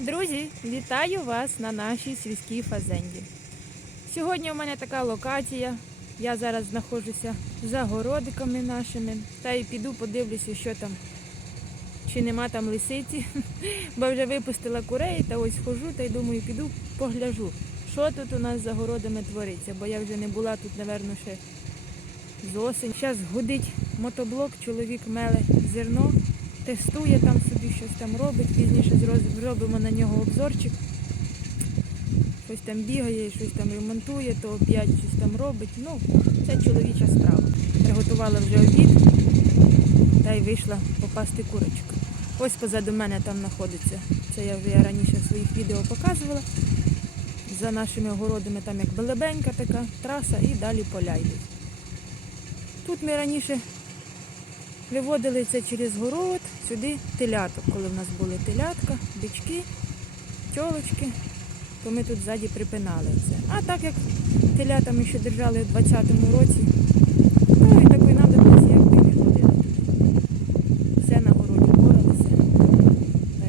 Друзі, вітаю вас на нашій сільській фазенді. Сьогодні у мене така локація. Я зараз знаходжуся за городиками нашими. Та й піду подивлюся, що там, чи нема там лисиці. Бо вже випустила курей, та ось хожу та й думаю, піду погляжу, що тут у нас за городами твориться, бо я вже не була тут, напевно, ще з осені. Зараз гудить мотоблок, чоловік меле зерно, тестує там собі щось там робить, пізніше зробимо на нього обзорчик. Щось там бігає, щось там ремонтує, то опять щось там робить. Ну, це чоловіча справа. Приготувала вже обід та й вийшла попасти курочку. Ось позаду мене там знаходиться. Це я вже раніше в своїх відео показувала. За нашими огородами там як белебенька така траса і далі поля йдуть. Тут ми раніше виводили це через город, сюди теляток, коли в нас були телятка, бички, тьолочки, то ми тут ззаді припинали це. А так як телята ми ще держали в 20-му році, то і такої надобності, як ми. Все на городі боролися. Та.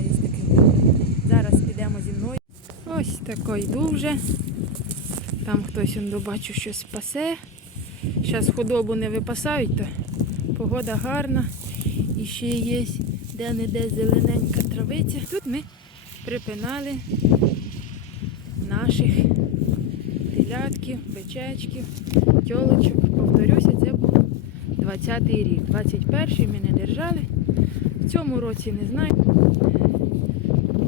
Зараз підемо зі мною. Ось тако йду вже. Там хтось он бачу щось пасе. Зараз худобу не випасають, то погода гарна. І ще є де-не-де зелененька травиця. Тут ми припинали наших телятків, бичечків, тьолочок. Повторюся, це був 20-й рік. 21-й ми не держали. В цьому році не знаю.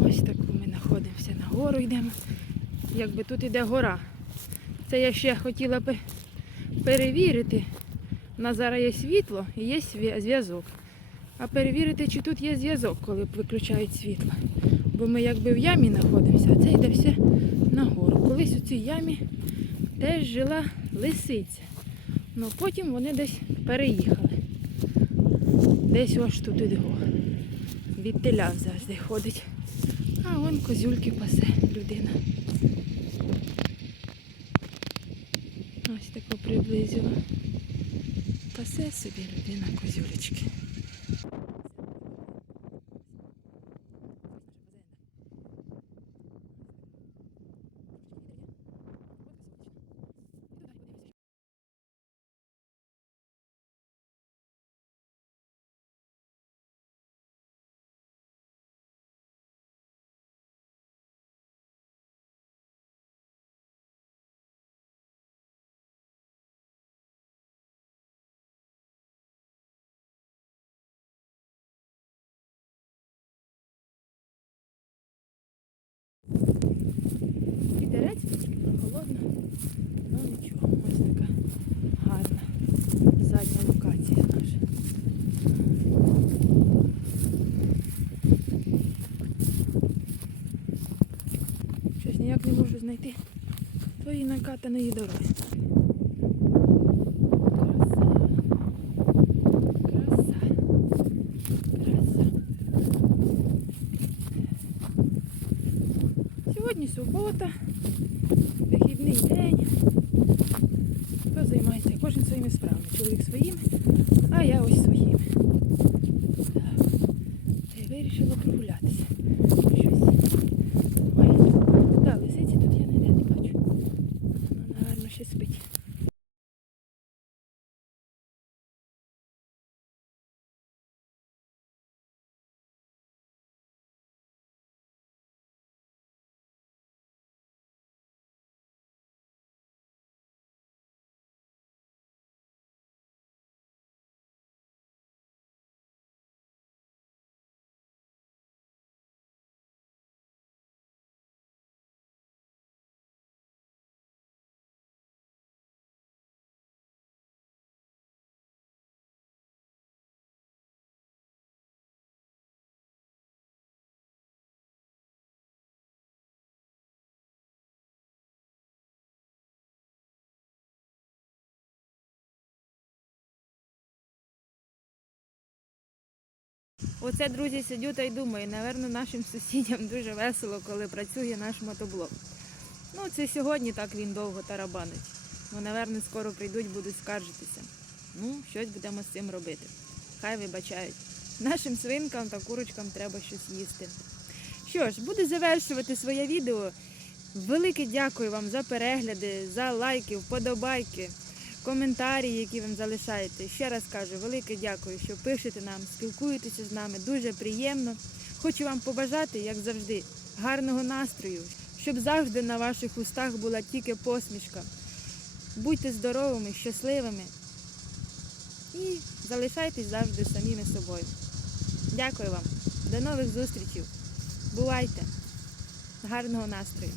Ось таку ми знаходимося на гору йдемо. Якби тут іде гора. Це я ще хотіла би перевірити. У нас зараз є світло і є зв'язок. А перевірити, чи тут є зв'язок, коли виключають світло. Бо ми якби в ямі знаходимося, а це йде все нагору. Колись у цій ямі теж жила лисиця. Ну потім вони десь переїхали. Десь ось тут іде. Від теля завжди ходить. А вон козюльки пасе людина. Ось тако приблизила. Пасе собі людина козюлечки. Ось така гарна задня локація наша. Щось ніяк не можу знайти твої накатаної дороги. Сьогодні субота, вихідний день. Своїми справами. Чоловік своїм, а я ось своїми. Оце, друзі, сидю та й думаю, напевно, нашим сусідям дуже весело, коли працює наш мотоблок. Ну, це сьогодні так він довго тарабанить. Ну, напевно, скоро прийдуть, будуть скаржитися. Ну, щось будемо з цим робити. Хай вибачають. Нашим свинкам та курочкам треба щось їсти. Що ж, буду завершувати своє відео. Велике дякую вам за перегляди, за лайки, вподобайки, коментарі, які ви залишаєте. Ще раз кажу, велике дякую, що пишете нам, спілкуєтеся з нами. Дуже приємно. Хочу вам побажати, як завжди, гарного настрою, щоб завжди на ваших устах була тільки посмішка. Будьте здоровими, щасливими і залишайтесь завжди самими собою. Дякую вам. До нових зустрічей. Бувайте. Гарного настрою.